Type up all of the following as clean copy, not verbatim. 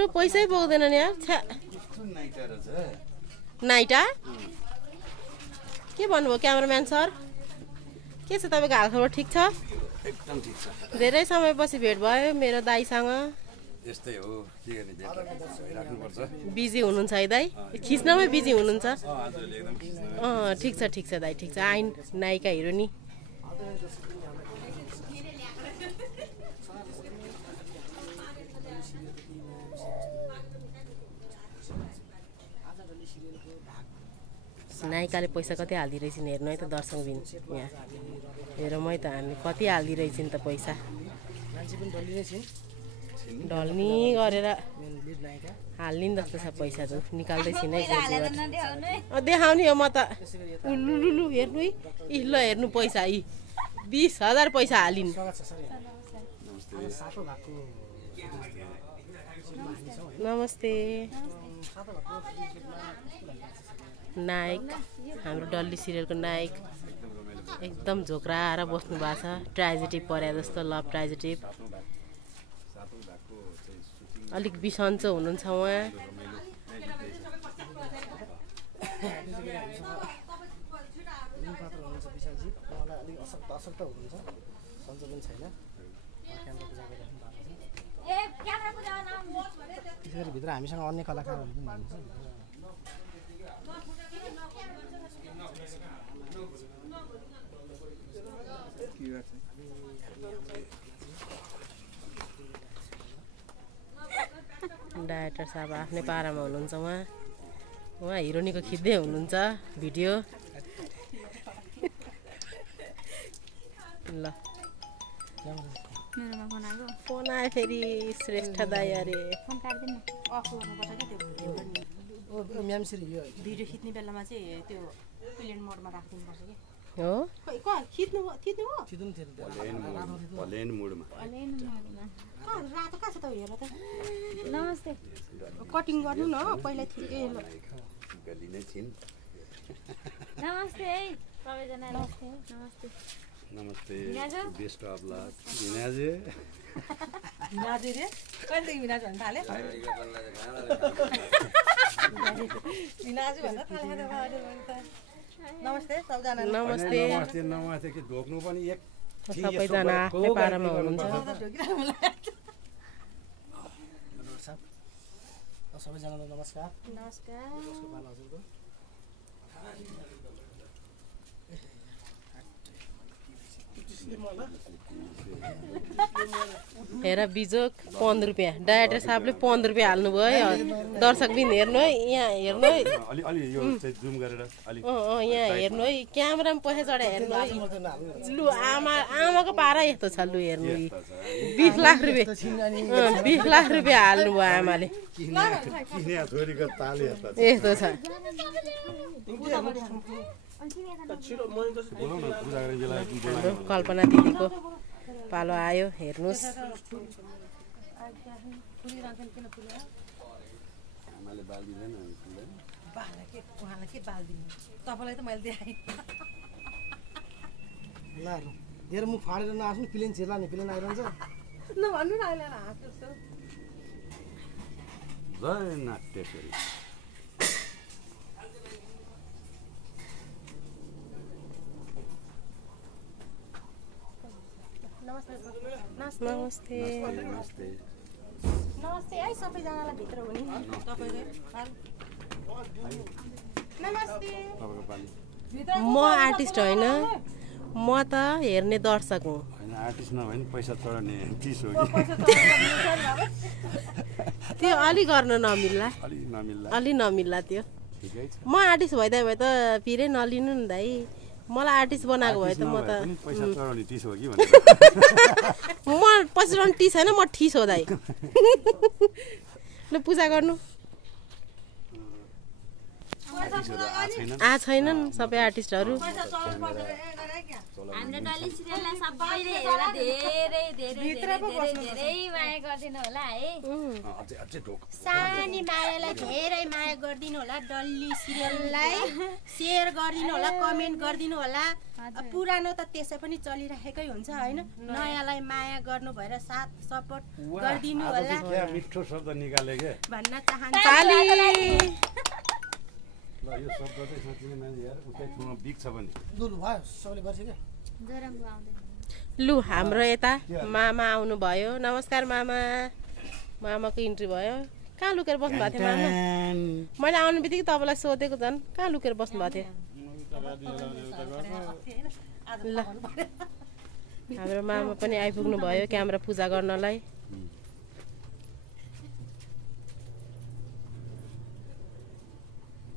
हाम्रो पैसै पाउँदैन नि यार छ्या नाइटा के भन्नुभयो क्यामेराम्यान सर के छ तपाईको हालखबर ठिक छ एकदम ठिक छ धेरै समयपछि भेट भयो मेरो दाइसँग यस्तै हो के गर्ने भेट राख्नुपर्छ बिजी हुनुहुन्छ है दाइ खिच्नमै बिजी हुनुहुन्छ आजले एकदम खिच्न ठिक छ दाइ ठिक छ आइन नायिका हिरो नि नायिकाले पैसा कति हालिदिरहेछन् हेर्नु है त दर्शकबिन यहाँ हेर मै त हामी कति हालिदिरहेछन् त पैसा ढल्नी गरेर हाल्ने नि जस्तो छ पैसा त निकाल्दैछिन् है देखाउने हो म त लु हेर्नु है ल हेर्नु पैसा यी 20,000 पैसा हालिन् नमस्ते नायक हाम्रो डल्ली सिरियलको नायक एकदम झोक्राएर बस्नु भएको छ ट्रेजेडी परे जस्तो लभ ट्रेजेडी अलिक बिसन्चो हुनुहुन्छ उहाँ भित्र हामीसँग अन्य कलाकारहरू पनि हुनुहुन्छ डाइरेक्टर साहब आफ्नै पारामा हुनुहुन्छ उहाँ हिरोनीको खिच्दै हुनुहुन्छ भिडियो ल फोन आयो फेरि श्रेष्ठ दाइ अरे भिडियो खिच्ने बेलामा चाहिँ त्यो प्लेन मोडमा राखिदिनुपर्छ कि हो प्लेन मोडमा रातो कहाँ छ त हेर त नमस्ते कटिङ गर्नु न पहिला गली नै छिन् नमस्ते है सबैजना नमस्ते नमस्ते नमस्ते बेस्ट अफ लक भिनाजु भिनाजु रे कहिलेदेखि भिनाजु भन्न थाले भिनाजु भन्न थाले नमस्ते सबजना नमस्ते नमस्ते के ढोक्नु पनि एक सबैजना आफ्नै पारामा हुनुहुन्छ सबैजनालाई नमस्कार नमस्कार हेर बिजोक 15 रुपियाँ डाइरेक्टर साहबले 15 रुपियाँ हाल्नुभयो दर्शक बिन हेर्नु है यहाँ हेर्नु है अलि यो चाहिँ जुम गरेर अलि यहाँ हेर्नु है क्यामेरामा पैसा चढा हेर्नु है लु आमाको पारा यस्तो छ लु हेर्नु 20 लाख रुपियाँ 20 लाख रुपियाँ हाल्नुभयो आमाले यस्तो छ हाम्रो कल्पना दिदीको पालो आयो हेर्नुस् तपाईलाई त मैले देखाएँ ल हेर मुख फाडेर नआस्नु प्लेन छिर्ला नि प्लेन आइरहन्छ नभन्नु न अहिले हाँस जस्तो जय नाट्यश्वरी नमस्ते नमस्ते है सबैजनालाई भित्र हुने तपाईले नमस्ते म आर्टिस्ट होइन म त हेर्ने दर्शक हुँ हैन आर्टिस्ट नभए नि पैसा चढाउने 30 हो त्यो अलि गर्न नमिल्ला अलि नमिल्ला त्यो ठिकै छ म आर्टिस्ट भइदिए भए त पिरै नलिनु नि दाइ मलाई आर्टिस्ट बनाएको भए त म त पैसा चढाउने 30 हो कि म पैसा चढाउने 30 हैन म ठिस हो दाइ ल पूजा गर्नु छैनन् सबै आर्टिस्टहरू हाम्रो डल्ली सिरियललाई सबैले हेरेर धेरै धेरै धेरै धेरै धेरै माया गरिदिनु होला है। सानी मायालाई धेरै माया गरिदिनु होला, डल्ली सिरियललाई सेयर गरिदिनु होला, कमेन्ट गरिदिनु होला। पुरानो त त्यसै पनि चलिराखेकै हुन्छ होइन, नयाँलाई माया गर्नु भएर साथ सपोर्ट गरिदिनु होला मिठो शब्द निकाले के भन्न चाहन्छु। ल यो शब्द चाहिँ साँच्चै मान्छे यार उतै ठाउँमा बिग्छ पनि लु भयो सबैले गर्छ क्या जरङ्गु आउँदैन। लु हाम्रो यता मामा आउनु भयो। नमस्कार मामा। मामाको इन्ट्री भयो। कहाँ लुकेर बस्नु भएको थियो मामा? मैले आउनु बित्तिकै तपाईँलाई सोधेको झन् कहाँ लुकेर बस्नु भएको थियो? ल हाम्रो मामा पनि आइपुग्नु भयो क्यामेरा पूजा गर्नलाई।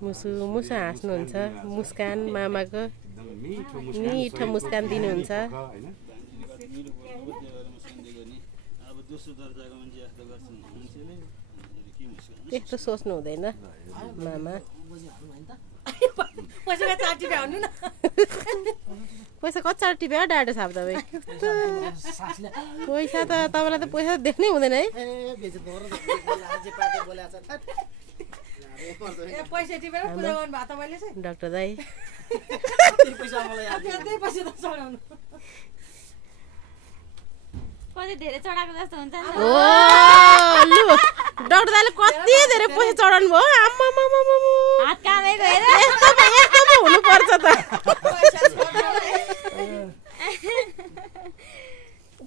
मुसु मुसु हाँस्नुहुन्छ। मुस्कान मामाको मिठो मुस्कान दिनुहुन्छ। त्यस्तो सोच्नु हुँदैन मामा। पैसा कति टिप्यो डाडो छाप तपाईँ? पैसा त तपाईँलाई त पैसा देख्नै हुँदैन है। डाक्टर दाई कति धेरै चढाएको जस्तो हुन्छ नि। ओ लु डाक्टर दाइले कति धेरै पैसा चढाउनु भयो। आम्मामामामा हात कामै गएर यस्तो हुनुपर्छ त।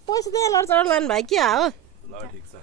पैसा चाहिँ लड चढाउनु लानु भयो के हो? ल ठिक छ।